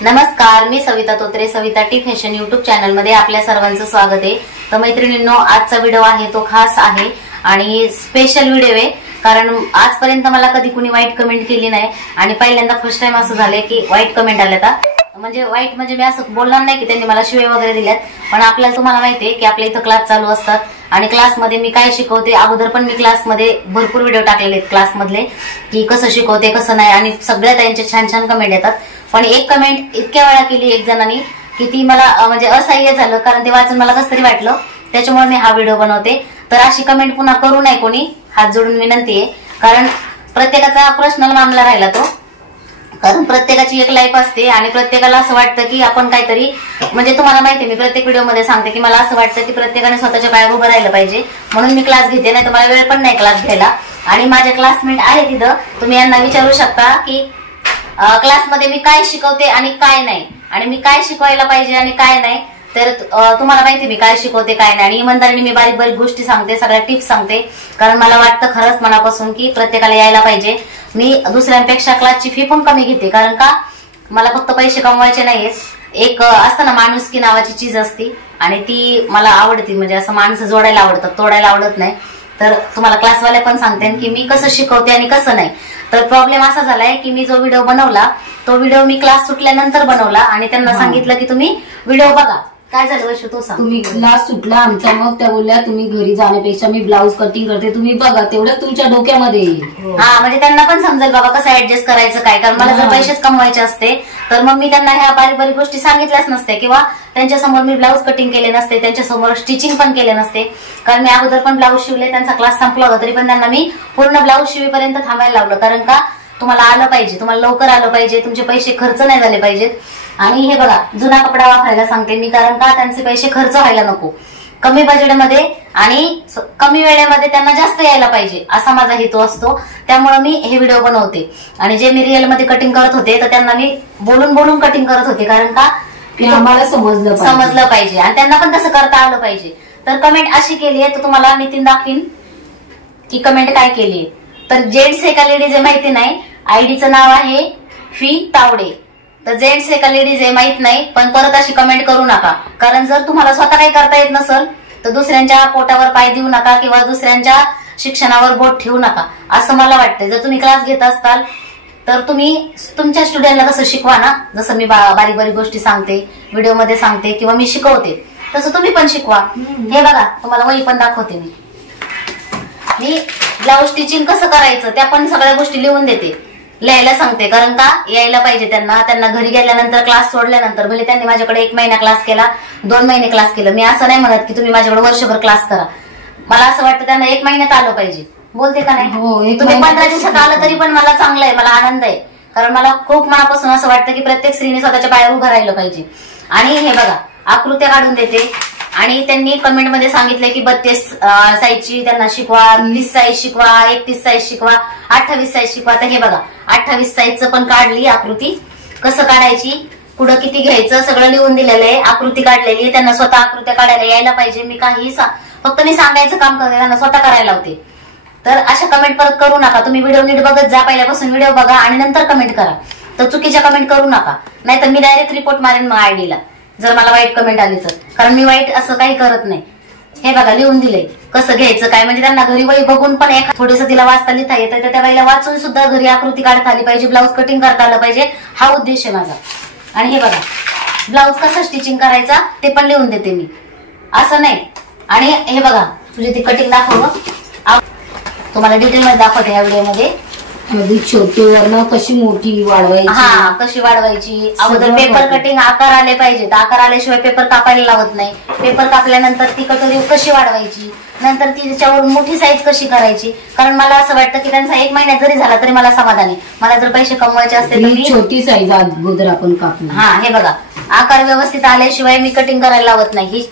नमस्कार, मी Savita Totre, Savita T fashion YouTube channel मध्ये आपल्या सर्वांचं स्वागत आहे। तर मैत्रिणींनो, आजचा व्हिडिओ आहे तो खास आहे आणि स्पेशल व्हिडिओ आहे, कारण आजपर्यंत मला कधी कुणी वाईट कमेंट केली नाही आणि पहिल्यांदा फर्स्ट टाइम असं झालंय की वाईट कमेंट आल्या। म्हणजे वाईट म्हणजे मी असं बोलणार नाही की त्यांनी मला शिवे वगैरे दिल्यात, पण आपल्याला तुम्हाला माहितीये की आपल्या इथं क्लास चालू असतात आणि क्लासमध्ये मी काय शिकवते, अगोदर पण मी क्लासमध्ये भरपूर व्हिडिओ टाकलेले आहेत क्लासमधले की कसं शिकवते कसं नाही, आणि सगळ्या त्यांचे छान छान कमेंट येतात। पण एक कमेंट इतक्या वेळा केली एक जणांनी की ती मला म्हणजे असह्य झालं, कारण ते वाचून मला कसं तरी वाटलं, त्याच्यामुळे मी हा व्हिडिओ बनवते। तर अशी कमेंट पुन्हा करू नये कोणी, हात जोडून विनंती आहे, कारण प्रत्येकाचा पर्सनल मामला राहिला तो, कारण प्रत्येकाची एक लाईफ असते आणि प्रत्येकाला असं वाटतं की आपण काहीतरी, म्हणजे तुम्हाला माहिती आहे मी प्रत्येक व्हिडिओमध्ये सांगते की मला असं वाटतं की प्रत्येकाने स्वतःच्या पायावर उभं राहिलं पाहिजे, म्हणून मी क्लास घेते, नाही तर मला वेळ पण नाही क्लास घ्यायला। आणि माझे क्लासमेट आहे तिथं, तुम्ही यांना विचारू शकता की क्लासमध्ये मी काय शिकवते आणि काय नाही, आणि मी काय शिकवायला पाहिजे आणि काय नाही। तर तुम्हाला माहिती मी काय शिकवते काय नाही, आणि इमानदारीने मी बारीक बारीक गोष्टी सांगते, सगळ्या टिप्स सांगते, कारण मला वाटतं खरंच मनापासून की प्रत्येकाला यायला पाहिजे। मी दुसऱ्यांपेक्षा क्लासची फी पण कमी घेते, कारण का मला फक्त पैसे कमवायचे नाहीये, एक असतं ना माणुसकी नावाची चीज असती आणि ती मला आवडते, म्हणजे असं माणसं जोडायला आवडतात, तोडायला आवडत नाही। तर तुम्हाला क्लासवाले पण सांगते की मी कसं शिकवते आणि कसं नाही। तर प्रॉब्लेम असा झालाय की मी जो व्हिडिओ बनवला तो व्हिडिओ मी क्लास सुटल्यानंतर बनवला आणि त्यांना सांगितलं की तुम्ही व्हिडिओ बघा। काय झालं वैशू तो सांग। तुम्ही क्लास सुटला आमचा, मग त्या बोलल्या तुम्ही घरी जाण्यापेक्षा मी ब्लाऊज कटिंग करते, तुम्ही बघा, तेवढं तुमच्या डोक्यामध्ये येईल। हा, म्हणजे त्यांना पण समजेल बाबा कसं ऍडजस्ट करायचं काय, कारण मला जर पैसेच कमवायचे असते तर मग मी त्यांना ह्या बारीक बारीक गोष्टी सांगितल्याच नसते, किंवा त्यांच्यासमोर मी ब्लाऊज कटिंग केले नसते, त्यांच्यासमोर स्टिचिंग पण केले नसते, कारण मी अगोदर पण ब्लाऊज शिवले, त्यांचा क्लास संपला होता तरी पण त्यांना मी पूर्ण ब्लाऊज शिवीपर्यंत थांबायला लावलं, कारण का तुम्हाला आलं पाहिजे, तुम्हाला लवकर आलं पाहिजे, तुमचे पैसे खर्च नाही झाले पाहिजेत। आणि हे बघा, जुना कपडा वापरायला सांगते मी, कारण का त्यांचे पैसे खर्च व्हायला नको, कमी बजेटमध्ये आणि कमी वेळेमध्ये त्यांना जास्त यायला पाहिजे, असा माझा हेतू असतो। त्यामुळे मी हे व्हिडिओ बनवते। आणि जे मी रिअल मध्ये कटिंग करत होते तर त्यांना मी बोलून बोलून कटिंग करत होते, कारण का आम्हाला समजलं पाहिजे आणि त्यांना पण तसं करता आलं पाहिजे। तर कमेंट अशी केली आहे, तर तुम्हाला नितीन दाखवीन की कमेंट काय केली आहे। तर जेंट्स आहे का लेडीज आहे माहिती नाही, आयडीचं नाव आहे फी तावडे, तर जेंट्स आहे का लेडीज आहे माहित नाही, पण परत अशी कमेंट करू नका, कारण जर तुम्हाला स्वतः काही करता येत नसेल तर दुसऱ्यांच्या पोटावर पाय देऊ नका किंवा दुसऱ्यांच्या शिक्षणावर बोट ठेवू नका, असं मला वाटतंय। जर तुम्ही क्लास घेत असाल तर तुम्ही तुमच्या स्टुडंटला कसं शिकवा ना, जसं मी बारीक बारीक गोष्टी सांगते, व्हिडिओमध्ये सांगते किंवा मी शिकवते, तसं तुम्ही पण शिकवा। हे बघा, तुम्हाला वही पण दाखवते मी ब्लाऊज स्टिचिंग कसं करायचं त्या पण सगळ्या गोष्टी लिहून देते, लिहायला सांगते, कारण का यायला पाहिजे त्यांना घरी गेल्यानंतर क्लास सोडल्यानंतर, भले त्यांनी माझ्याकडे 1 महिना क्लास केला, 2 महिने क्लास केलं, मी असं नाही म्हणत की तुम्ही माझ्याकडे वर्षभर क्लास करा, मला असं वाटतं त्यांना 1 महिन्यात आलं पाहिजे, बोलते का नाही। तुम्ही 15 दिवसात आलं तरी पण मला चांगलं आहे, मला आनंद आहे, कारण मला खूप मनापासून असं वाटतं की प्रत्येक स्त्रीने स्वतःच्या पायावर उभं राहिलं पाहिजे। आणि हे बघा, आकृत्या काढून देते, आणि त्यांनी कमेंटमध्ये सांगितलंय की 32 साईजची त्यांना शिकवा, 30 साईज शिकवा, 31 साईज शिकवा, 28 साईज शिकवा। तर हे बघा, 28 साईजचं पण काढली आकृती, कसं काढायची, पुढं किती घ्यायचं सगळं लिहून दिलेलं आहे, आकृती काढलेली आहे, त्यांना स्वतः आकृत्या काढायला यायला पाहिजे। मी काही फक्त मी सांगायचं काम करते, त्यांना स्वतः करायला लावते। तर अशा कमेंट परत करू नका, तुम्ही व्हिडिओ नीट बघत जा, पहिल्यापासून व्हिडिओ बघा आणि नंतर कमेंट करा, तर चुकीच्या कमेंट करू नका, नाहीतर मी डायरेक्ट रिपोर्ट मारेन मग आयडीला जर मला वाईट कमेंट आली तर, कारण मी वाईट असं काही करत नाही। हे बघा, लिहून दिलंय कसं घ्यायचं काय, म्हणजे त्यांना घरी वही बघून पण एक थोडंसं तिला वाचता लिहिता येतं, तर त्या बाईला वाचून सुद्धा घरी आकृती काढता आली पाहिजे, ब्लाऊज कटिंग करता आलं पाहिजे, हा उद्देश आहे माझा। आणि हे बघा, ब्लाऊज कसं स्टिचिंग करायचा ते पण लिहून देते मी, असं नाही। आणि हे बघा, तुझी ती कटिंग दाखव, तुम्हाला डिटेल मध्ये दाखवते या व्हिडिओमध्ये, छोटी वर्ण कशी मोठी वाढवायची, हा कशी वाढवायची, अगोदर पेपर कटिंग आकार आले पाहिजेत, आकार आल्याशिवाय पेपर कापायला लावत नाही, पेपर कापल्यानंतर ती कटोरी कशी वाढवायची, नंतर ती त्याच्यावरून मोठी साईज कशी करायची, कारण मला असं वाटतं की त्यांचा 1 महिन्यात जरी झाला तरी मला समाधान आहे, मला जर पैसे कमवायचे असते तर मी छोटी साईज अगोदर आपण कापू। हा, हे बघा, आकार व्यवस्थित आल्याशिवाय मी कटिंग करायला लावत नाही। ही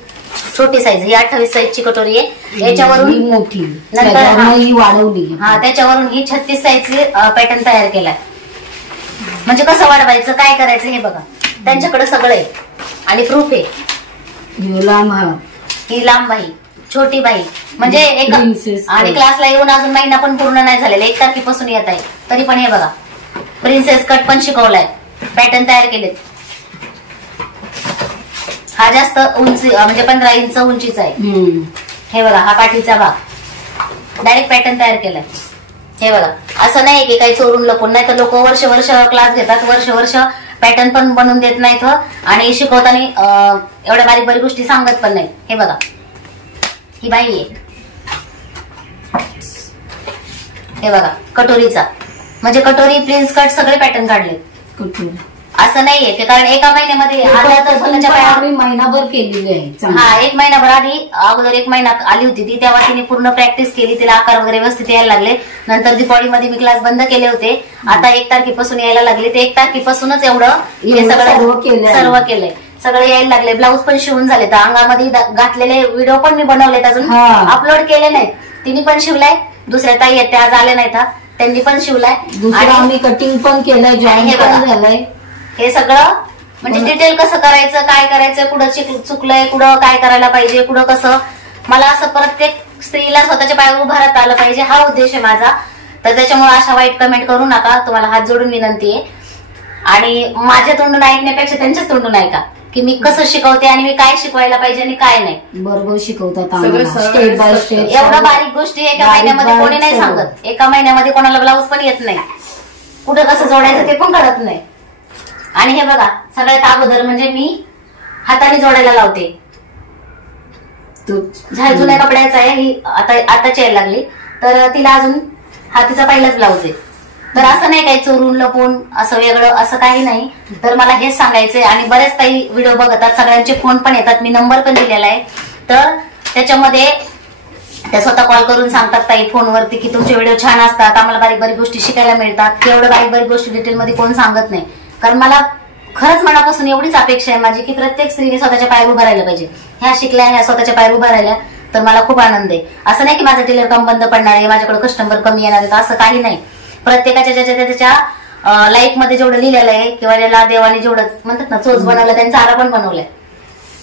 छोटी साईज, ही 28 साईजची कटोरी आहे, याच्यावरून मोठी, नंतर ही वाढवली, हा त्याच्यावरून ही 36 साईजची पॅटर्न तयार केलाय, म्हणजे कसं वाढवायचं काय करायचं हे बघा, त्यांच्याकडे सगळं आहे आणि प्रूफ आहे। ही लांब बाई, छोटी बाई, म्हणजे एक, आणि क्लासला येऊन अजून महिना पण पूर्ण नाही झालेला, 1 तारखेपासून येत आहे, तरी पण हे बघा प्रिन्सेस कट पण शिकवलाय, पॅटर्न तयार केलेत, हा जास्त उंची म्हणजे 15 इंच उंचीचा आहे. हे बघा हा पाठीचा भाग डायरेक्ट पॅटर्न तयार केलाय. हे बघा असं नाही की काही चोरून लपून, नाही तर लोक वर्ष क्लास घेतात, वर्ष पॅटर्न पण बनवून देत नाहीत आणि शिकवताना एवढ्या बारीक गोष्टी सांगत पण नाही. हे बघा ही बाई आहे. हे बघा कटोरीचा म्हणजे कटोरी प्रिन्स कट सगळे पॅटर्न काढले. असं नाहीये ते, कारण एका महिन्यामध्ये आम्ही महिनाभर केलेली आहे. हा 1 महिनाभर आधी अगोदर 1 महिना आली होती ती, तेव्हा तिने पूर्ण प्रॅक्टिस केली, तिला आकार वगैरे व्यवस्थित यायला लागले. नंतर दिवाळीमध्ये मी क्लास बंद केले होते, आता 1 तारखेपासून यायला लागले. ते 1 तारखेपासूनच एवढं हे सगळं सर्व केलंय, सगळे यायला लागले. ब्लाऊज पण शिवून झाले, तर अंगामध्ये घातलेले व्हिडिओ पण मी बनवलेत, अजून अपलोड केले नाहीत. तिने पण शिवलाय, दुसऱ्या ताई आहेत त्या आज आल्या नाहीत, त्यांनी पण शिवलाय. आणि आम्ही कटिंग पण केलंय, जॉईन पण झालंय. हे सगळं म्हणजे डिटेल कसं करायचं, काय करायचं, कुठं चुकलंय, कुठं काय करायला पाहिजे, कुठं कसं, मला असं प्रत्येक स्त्रीला स्वतःच्या पायावर उभं राहता आलं पाहिजे, हा उद्देश आहे माझा. तर त्याच्यामुळे अशा वाईट कमेंट करू नका, तुम्हाला हात जोडून विनंती आहे. आणि माझ्या तोंडून ऐकण्यापेक्षा त्यांच्याच तोंडून ऐका की मी कसं शिकवते आणि मी काय शिकवायला पाहिजे आणि काय नाही. बरोबर शिकवतात स्टेप बाय स्टेप. एवढ्या बारीक गोष्टी एका महिन्यामध्ये कोणी नाही सांगत. एका महिन्यामध्ये कोणाला ब्लाऊज पण येत नाही, कुठं कसं जोडायचं ते पण कळत नाही. आणि हे बघा सगळ्यात अगोदर म्हणजे मी हाताने जोडायला लावते. जुन्या कपड्याचा आहे, ही आताची यायला लागली, तर तिला अजून हा तिचा पहिलाच ब्लाऊज आहे. तर असं नाही काही चोरून लपून असं वेगळं असं काही नाही. तर मला हेच सांगायचंय. आणि बरेच काही व्हिडिओ बघतात, सगळ्यांचे फोन पण येतात, मी नंबर पण दिलेला आहे. तर त्याच्यामध्ये त्या स्वतः कॉल करून सांगतात ताई फोनवरती की तुमचे व्हिडिओ छान असतात, आम्हाला बारीक गोष्टी शिकायला मिळतात. की एवढं बारीक गोष्टी डिटेलमध्ये कोण सांगत नाही, कारण मला खरंच मनापासून एवढीच अपेक्षा आहे माझी की प्रत्येक स्त्रीने स्वतःच्या पायावर उभं राहिलं पाहिजे. ह्या शिकल्या, ह्या स्वतःच्या पायावर उभं राहिल्या, तर मला खूप आनंद आहे. असं नाही की माझं टेलर काम बंद पडणार आहे, माझ्याकडे कस्टमर कमी येणार आहेत, असं काही नाही. प्रत्येकाच्या त्याच्या लाईफ मध्ये जेवढं लिहिलेलं आहे किंवा ज्याला देवाने जेवढं म्हणतात ना चोच बनवलं, त्यांचा आरा पण बनवलाय.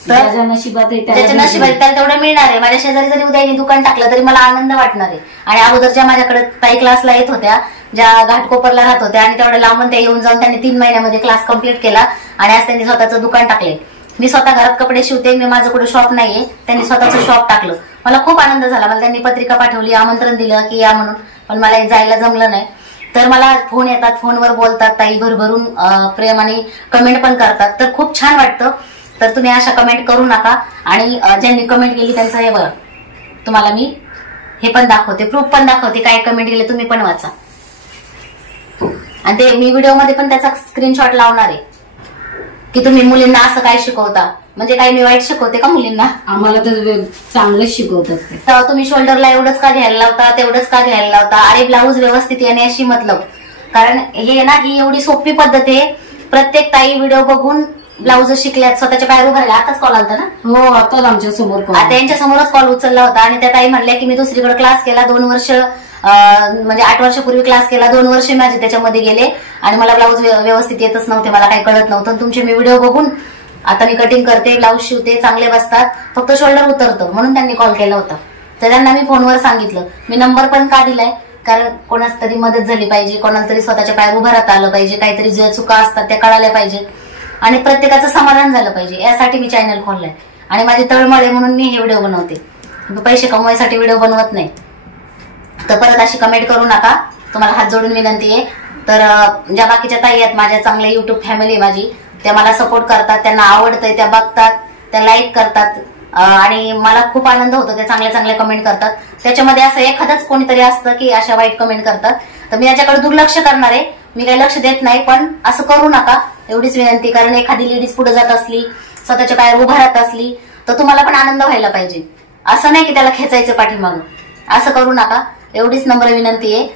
त्याच्या नशिबात त्याला तेवढं मिळणार आहे. माझ्या शेजारी जरी उद्या दुकान टाकलं तरी मला आनंद वाटणार आहे. आणि अगोदरच्या माझ्याकडे काही क्लासला येत होत्या, ज्या घाटकोपरला राहत होत्या आणि तेवढ्या लांबून त्या येऊन जाऊन त्यांनी 3 महिन्यामध्ये क्लास कम्प्लीट केला आणि आज त्यांनी स्वतःचं दुकान टाकले. मी स्वतः घरात कपडे शिवते, मी माझं कुठे शॉप नाहीये, त्यांनी स्वतःचं शॉप टाकलं. मला खूप आनंद झाला. मला त्यांनी पत्रिका पाठवली, आमंत्रण दिलं की या म्हणून, पण मला जायला जमलं नाही. तर मला फोन येतात, फोनवर बोलतात, ताई भरभरून प्रेम आणि कमेंट पण करतात, तर खूप छान वाटतं. तर तुम्ही अशा कमेंट करू नका. आणि ज्यांनी कमेंट केली त्यांचं हे बघा, तुम्हाला मी हे पण दाखवते, प्रूफ पण दाखवते काय कमेंट केले, तुम्ही पण वाचा. आणि ते मी व्हिडिओमध्ये पण त्याचा स्क्रीनशॉट लावणार आहे की तुम्ही मुलींना असं काय शिकवता, म्हणजे काय मी वाईट शिकवते का मुलींना? आम्हाला तर चांगलंच शिकवतात. तर तुम्ही शोल्डरला एवढंच का घ्यायला लावता, तेवढंच का घ्यायला लावता? अरे ब्लाऊज व्यवस्थित येण्याशी मतलब, कारण हे ना ही एवढी सोपी पद्धत आहे. प्रत्येक ताई व्हिडिओ बघून ब्लाऊज शिकल्यात, स्वतःच्या पायावर उभं राहिला. आताच कॉल आलता ना? हो, आताच आमच्या समोर. आता यांच्या समोरच कॉल उचलला होता आणि त्या ताई म्हणल्या की मी दुसरीकडे क्लास केला, 2 वर्ष म्हणजे 8 वर्षापूर्वी क्लास केला, 2 वर्ष माझे त्याच्यामध्ये गेले आणि मला ब्लाऊज व्यवस्थित येतच नव्हते, मला काही कळत नव्हतं. तुमचे मी व्हिडिओ बघून आता मी कटिंग करते, ब्लाऊज शिवते, चांगले बसतात, फक्त शोल्डर उतरतं, म्हणून त्यांनी कॉल केला होता. तर त्यांना मी फोनवर सांगितलं. मी नंबर पण का दिलाय, कारण कोणाच तरी मदत झाली पाहिजे, कोणाला तरी स्वतःच्या पायावर उभं राहता आलं पाहिजे, काहीतरी ज्या चुका असतात त्या कळाल्या पाहिजे आणि प्रत्येकाचं समाधान झालं पाहिजे, यासाठी मी चॅनल खोललाय. आणि माझी तळमळ आहे म्हणून मी हे व्हिडिओ बनवते, पैसे कमवायसाठी व्हिडिओ बनवत नाही. तर परत अशी कमेंट करू नका, तुम्हाला हात जोडून विनंती आहे. तर ज्या बाकीच्या ताई आहेत माझ्या, चांगल्या युट्यूब फॅमिली माझी, त्या मला सपोर्ट करतात, त्यांना आवडतंय, त्या बघतात, त्या लाईक करतात आणि मला खूप आनंद होतो. त्या चांगल्या चांगल्या कमेंट करतात. त्याच्यामध्ये असं एखादंच कोणीतरी असतं की अशा वाईट कमेंट करतात, तर मी याच्याकडे दुर्लक्ष करणार आहे, मी काही लक्ष देत नाही. पण असं करू नका एवढीच विनंती, कारण एखादी लेडीज पुढे जात असली, स्वतःच्या पायावर उभा राहत असली, तर तुम्हाला पण आनंद व्हायला पाहिजे. असं नाही की त्याला खेचायचं पाठीमागं, असं करू नका, एवढीच नम्र विनंती आहे.